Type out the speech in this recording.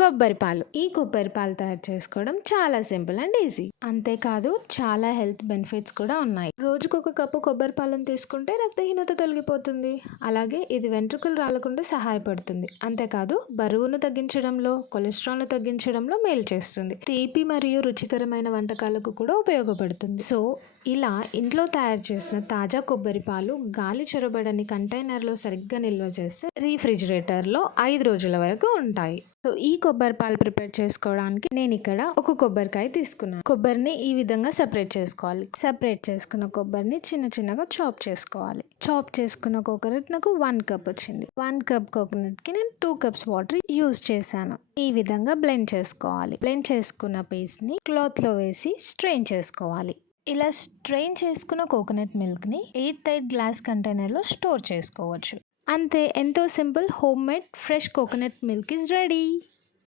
కొబ్బరి పాలు. ఈ కొబ్బరి పాలు తయారు చేసుకోవడం చాలా సింపుల్ అండ్ ఈజీ. అంతేకాదు చాలా హెల్త్ బెనిఫిట్స్ కూడా ఉన్నాయి. రోజుకొక కప్పు కొబ్బరి పాలను తీసుకుంటే రక్తహీనత తొలగిపోతుంది. అలాగే ఇది వెంట్రుకలు రాలకుండా సహాయపడుతుంది. అంతేకాదు బరువును తగ్గించడంలో, కొలెస్ట్రాల్ను తగ్గించడంలో మేలు చేస్తుంది. తీపి మరియు రుచికరమైన వంటకాలకు కూడా ఉపయోగపడుతుంది. సో ఇలా ఇంట్లో తయారు చేసిన తాజా కొబ్బరి పాలు గాలి చొరబడని కంటైనర్లో సరిగ్గా నిల్వ చేస్తే రీఫ్రిజిరేటర్లో 5 రోజుల వరకు ఉంటాయి. సో ఈ కొబ్బరి పాలు ప్రిపేర్ చేసుకోవడానికి నేను ఇక్కడ ఒక కొబ్బరికాయ తీసుకున్నాను. కొబ్బరిని ఈ విధంగా సెపరేట్ చేసుకోవాలి. సెపరేట్ చేసుకున్న కొబ్బరిని చిన్న చిన్నగా చాప్ చేసుకోవాలి. చాప్ చేసుకున్న కోకోనట్ నాకు 1 కప్ వచ్చింది. 1 కప్ కోకోనట్కి నేను 2 కప్స్ వాటర్ యూజ్ చేశాను. ఈ విధంగా బ్లెండ్ చేసుకోవాలి. బ్లెండ్ చేసుకున్న పేస్ట్ని క్లాత్లో వేసి స్ట్రెయిన్ చేసుకోవాలి. ఇలా స్ట్రెయిన్ చేసుకున్న కోకోనట్ మిల్క్ని ఎయిర్ టైట్ గ్లాస్ కంటైనర్లో స్టోర్ చేసుకోవచ్చు. అంతే, ఎంతో simple home made fresh coconut milk is ready.